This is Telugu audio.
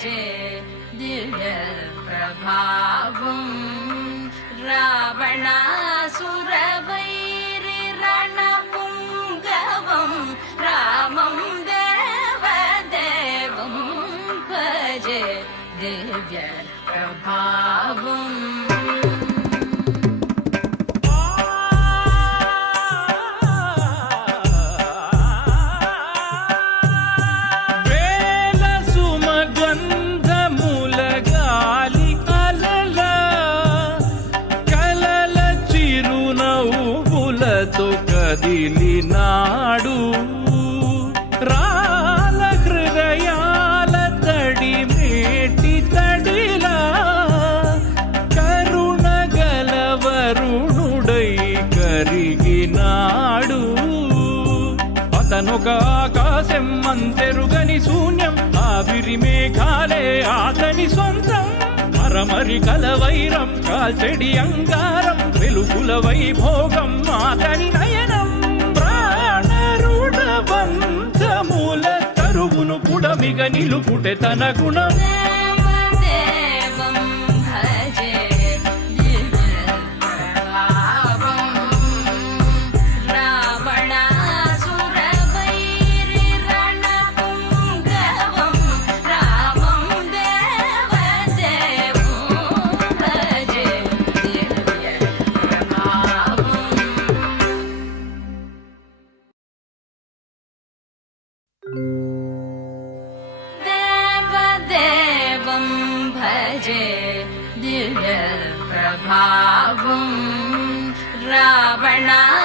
भजे दिव्य प्रभावं रावणासुरवैरि रणपुङ्गवं रामं देवदेवं भजे दिव्य प्रभावम् కదిలినాడు రాల హృదయాల తడి మేటి తడిలా కరుణ గలవరుణుడై కరిగినాడు. అతనొక ఆకాశం అంతెరుగని శూన్యం, ఆవిరి మేఘాలే అతని సొంతం. మరమరి కలవైరం కాల్చెడి అంగారం, వెలుగుల వైభోగం అతని నయనం. ప్రాణరుడవంతముల తరువును పుడమిగ నిలుపుటె తన గుణం. देवदेवं भजे दिव्य प्रभावं रावणा